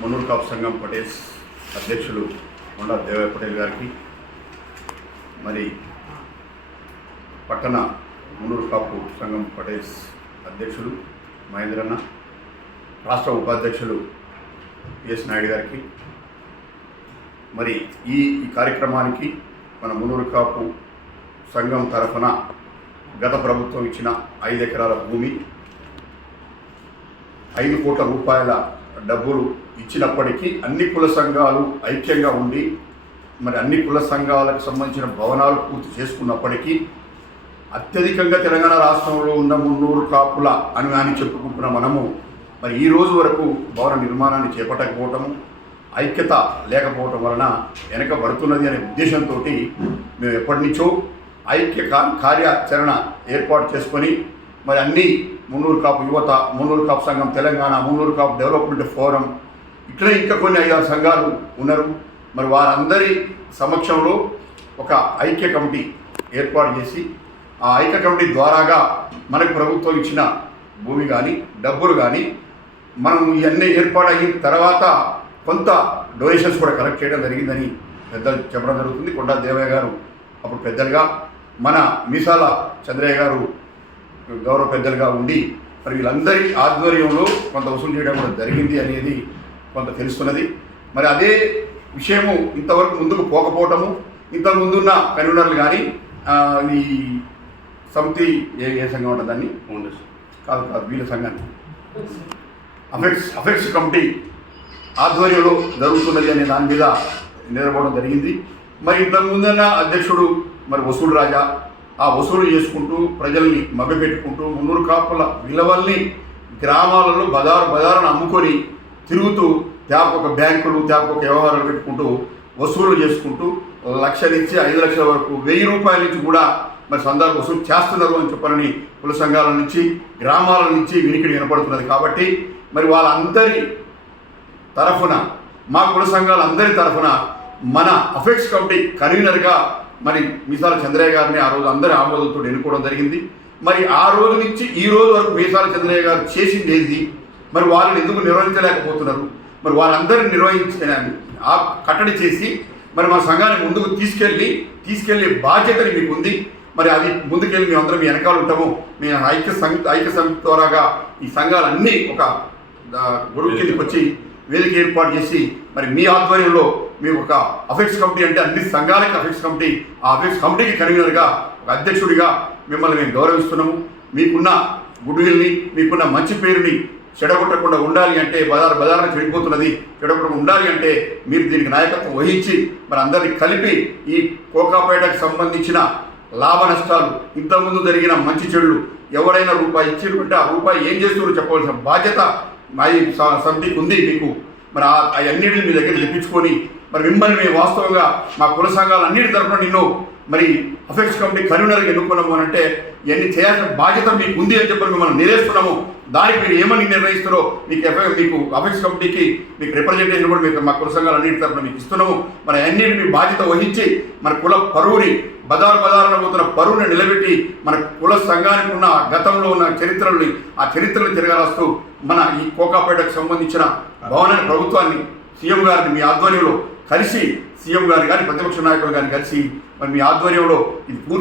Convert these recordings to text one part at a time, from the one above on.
మున్నూరు కాపు సంఘం పటేల్స్ అధ్యక్షులు కొండా దేవయ్య పటేల్ గారికి, మరి పట్టణ మున్నూరు కాపు సంఘం పటేల్స్ అధ్యక్షులు మహేంద్రన్న, రాష్ట్ర ఉపాధ్యక్షులు ఎస్ నాయుడు గారికి, మరి ఈ కార్యక్రమానికి మన మున్నూరు కాపు సంఘం తరఫున గత ప్రభుత్వం ఇచ్చిన 5 ఎకరాల భూమి, 5 కోట్ల రూపాయల డబ్బులు ఇచ్చినప్పటికీ అన్ని కుల సంఘాలు ఐక్యంగా ఉండి మరి అన్ని కుల సంఘాలకు సంబంధించిన భవనాలు పూర్తి చేసుకున్నప్పటికీ అత్యధికంగా తెలంగాణ రాష్ట్రంలో ఉన్న మున్నూరు కాపుల అని చెప్పుకుంటున్న మనము మరి ఈ రోజు వరకు భవన నిర్మాణాన్ని చేపట్టకపోవటము, ఐక్యత లేకపోవటం వలన వెనకబడుతున్నది అనే ఉద్దేశంతో మేము ఎప్పటి నుంచో ఐక్య కార్యాచరణ ఏర్పాటు చేసుకొని మరి అన్ని మున్నూరు కాపు యువత, మున్నూరు కాపు సంఘం తెలంగాణ, మున్నూరు కాపు డెవలప్మెంట్ ఫోరం, ఇట్లా ఇంకా కొన్ని 5-6 సంఘాలు ఉన్నారు. మరి వారందరి సమక్షంలో ఒక ఐక్య కమిటీ ఏర్పాటు చేసి ఆ ఐక్య కమిటీ ద్వారాగా మనకు ప్రభుత్వం ఇచ్చిన భూమి కానీ డబ్బులు కానీ మనం ఇవన్నీ ఏర్పాటయిన తర్వాత కొంత డొనేషన్స్ కూడా కలెక్ట్ చేయడం జరిగిందని పెద్దలు చెప్పడం జరుగుతుంది. కొండా దేవయ్య గారు అప్పుడు పెద్దలుగా, మన మీసాల చంద్రయ్య గారు గౌరవ పెద్దలుగా ఉండి మరి వీళ్ళందరి ఆధ్వర్యంలో కొంత వసూలు చేయడం కూడా జరిగింది అనేది కొంత తెలుస్తున్నది. మరి అదే విషయము ఇంతవరకు ముందుకు పోకపోవటము, ఇంతకు ముందున్న కన్వీనర్లు కానీ ఈ సమితి ఏ సంఘం ఉంటుందని కాదు వీళ్ళ సంఘాన్ని అఫెక్ట్స్ కమిటీ ఆధ్వర్యంలో జరుగుతున్నది అనే దాని మీద నిలబడడం జరిగింది. మరి ఇంతకు ముందున్న అధ్యక్షుడు మరి వసూలు రాజా ఆ వసూలు చేసుకుంటూ ప్రజల్ని మభ్యపెట్టుకుంటూ మున్నూరు కాపుల విలువల్ని గ్రామాలలో బజారును అమ్ముకొని తిరుగుతూ ఒక బ్యాంకులు ఒక వ్యవహారాలు పెట్టుకుంటూ వసూలు చేసుకుంటూ 1,00,000 నుంచి 5 లక్షల వరకు 1000 రూపాయల నుంచి కూడా మరి సందాలు వసూలు చేస్తున్నారు అని చెప్పారని కుల సంఘాల నుంచి గ్రామాల నుంచి వినికిడి వినపడుతున్నది. కాబట్టి మరి వాళ్ళందరి తరఫున, మా కుల సంఘాలందరి తరఫున మన అఫెక్ట్స్ కమిటీ కన్వీనర్గా మరి మీసాల చంద్రయ్య గారిని ఆ రోజు అందరి ఆమోదంతో ఎన్నుకోవడం జరిగింది. మరి ఆ రోజు నుంచి ఈ రోజు వరకు మీసాల చంద్రయ్య గారు చేసింది ఏంది, మరి వాళ్ళని ఎందుకు నిర్వహించలేకపోతున్నారు, మరి వాళ్ళందరినీ కట్టడి చేసి మరి మన సంఘాన్ని ముందుకు తీసుకెళ్ళే బాధ్యతని మీకు ఉంది. మరి అది ముందుకెళ్ళి మేమందరం మీ వెనకాల ఉంటాము. మేము ఐక్య సమితి ద్వారాగా ఈ సంఘాలన్నీ ఒక గొడుగు కిందకి వచ్చి వేదిక ఏర్పాటు చేసి మరి మీ ఆధ్వర్యంలో మేము ఒక అఫెక్ట్స్ కమిటీ అంటే అన్ని సంఘాలకి అఫెక్ట్స్ కమిటీ, ఆ అఫెక్ట్స్ కమిటీకి కన్వీనర్గా ఒక అధ్యక్షుడిగా మిమ్మల్ని మేము గౌరవిస్తున్నాము. మీకున్న గుడ్విల్ని, మీకున్న మంచి పేరుని చెడగొట్టకుండా ఉండాలి అంటే, బజార్న చెడిపోతున్నది చెడగొట్టకుండా ఉండాలి అంటే మీరు దీనికి నాయకత్వం వహించి మరి అందరినీ కలిపి ఈ కోకాపేటకు సంబంధించిన లాభ నష్టాలు, ఇంతకుముందు జరిగిన మంచి చెడులు, ఎవరైనా రూపాయి ఇచ్చినట్టు ఆ రూపాయి ఏం చేస్తున్నారో చెప్పవలసిన బాధ్యత మా సమితికి ఉంది మీకు. మరి అవన్నిటిని మీ దగ్గర తెప్పించుకొని మరి మిమ్మల్ని మేము వాస్తవంగా మా కుల సంఘాలన్నిటి తరఫున నిన్ను మరి అఫెక్ట్స్ కమిటీ కన్వీనర్గా ఎన్నుకున్నాము అని అంటే ఇవన్నీ చేయాల్సిన బాధ్యత మీకు ఉంది అని చెప్పి మిమ్మల్ని నిలేస్తున్నాము. దానికి మీరు ఏమని నిర్ణయిస్తారో మీకు అఫెక్ట్స్ కమిటీకి మీకు రిప్రజెంటేషన్ కూడా మీకు మా కుల సంఘాలన్నిటి తరఫున మీకు ఇస్తున్నాము. మరి అన్నిటి మీ బాధ్యత వహించి మన కుల పరువుని, బజారున పోతున్న పరువుని నిలబెట్టి మన కుల సంఘానికి ఉన్న గతంలో ఉన్న ఆ చరిత్రలు తిరగరాస్తూ మన ఈ కోకాపేటకు సంబంధించిన భవనాన్ని, ప్రభుత్వాన్ని, సీఎం గారిని మీ ఆధ్వర్యంలో కలిసి, సీఎం గారు కానీ ప్రతిపక్ష నాయకులు కానీ కలిసి మరి మీ ఆధ్వర్యంలో ఇది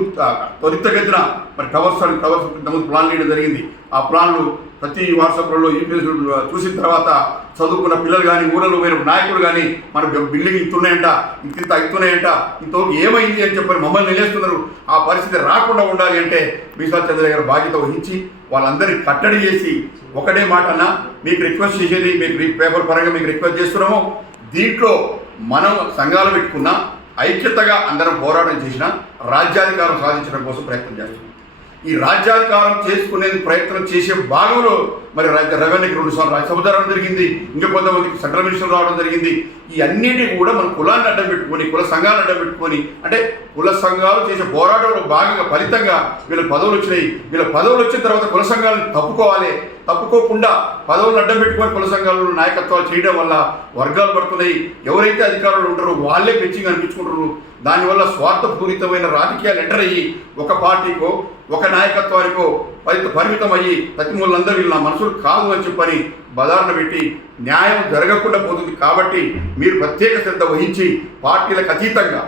త్వరితగతిన మరి టవర్స్ ఇంతకుముందు ప్లాన్ వేయడం జరిగింది. ఆ ప్లాన్లు ప్రతి వాట్సాప్లలో యూపీఎస్ చూసిన తర్వాత చదువుకున్న పిల్లలు కానీ, ఊళ్ళలో పోయిన నాయకులు కానీ మన బిల్డింగ్ ఇంతున్నాయంట, ఇంత అవుతున్నాయంట, ఇంతవరకు ఏమైంది అని చెప్పి మమ్మల్ని నిలేస్తున్నారు. ఆ పరిస్థితి రాకుండా ఉండాలి అంటే మీసాల చంద్రయ్య గారు బాధ్యత వహించి వాళ్ళందరినీ కట్టడి చేసి ఒకటే మాట అన్న మీకు రిక్వెస్ట్ చేసేది, మీకు పేపర్ పరంగా మీకు రిక్వెస్ట్ చేస్తున్నాము. దీంట్లో మనం సంఘాలు పెట్టుకున్న ఐక్యతగా అందరం పోరాటం చేసిన రాజ్యాధికారం సాధించడం కోసం ప్రయత్నం చేస్తున్నాం. ఈ రాజ్యాధికారం చేసుకునేది ప్రయత్నం చేసే భాగంలో మరి రెవెన్యూకి 2 సార్లు రాజ్యసభ జరగడం జరిగింది, ఇంకా కొంతమందికి సెంట్రల్ మినిస్టర్ రావడం జరిగింది. ఈ అన్నిటి కూడా మన కులాన్ని అడ్డం పెట్టుకొని, కుల సంఘాలను అడ్డం పెట్టుకొని, అంటే కుల సంఘాలు చేసే పోరాటంలో భాగంగా ఫలితంగా వీళ్ళకి పదవులు వచ్చినాయి. వీళ్ళ పదవులు వచ్చిన తర్వాత కుల సంఘాలను తప్పుకోవాలి, తప్పుకోకుండా పదవులను అడ్డం పెట్టుకొని కుల సంఘాలలో నాయకత్వాలు చేయడం వల్ల వర్గాలు పడుతున్నాయి. ఎవరైతే అధికారులు ఉంటారో వాళ్ళే పెంచింగ్ అనిపించుకుంటారు. దానివల్ల స్వార్థపూరితమైన రాజకీయాలు ఎంటర్ అయ్యి ఒక పార్టీకో ఒక నాయకత్వానికో పరిమితం అయ్యి ప్రతిమూలందరూ వీళ్ళు నా మనుషులు కాదు అని చెప్పని బదారణ పెట్టి న్యాయం జరగకుండా పోతుంది. కాబట్టి మీరు ప్రత్యేక శ్రద్ధ వహించి పార్టీలకు అతీతంగా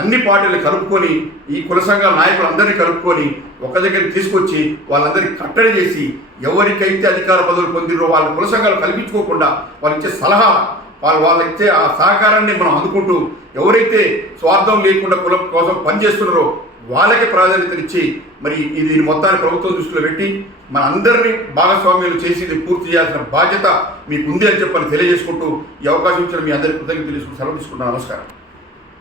అన్ని పార్టీలు కలుపుకొని ఈ కుల సంఘాల నాయకులందరినీ కలుపుకొని ఒక దగ్గరికి తీసుకొచ్చి వాళ్ళందరికీ కట్టడి చేసి ఎవరికైతే అధికార పదవులు పొందిరో వాళ్ళ కుల సంఘాలు కల్పించుకోకుండా వాళ్ళు ఇచ్చే సలహా వాళ్ళు ఇచ్చే ఆ సహకారాన్ని మనం అందుకుంటూ ఎవరైతే స్వార్థం లేకుండా కులం కోసం పనిచేస్తున్నారో వాళ్ళకి ప్రాధాన్యతనిచ్చి మరి దీని మొత్తాన్ని ప్రభుత్వం దృష్టిలో పెట్టి మన అందరినీ భాగస్వామ్యాలు చేసి ఇది పూర్తి చేయాల్సిన బాధ్యత మీకు ఉంది అని చెప్పని తెలియజేసుకుంటూ ఈ అవకాశం ఇచ్చిన మీ అందరికీ కృతజ్ఞతలు సెలవు తీసుకుంటున్నాను. నమస్కారం.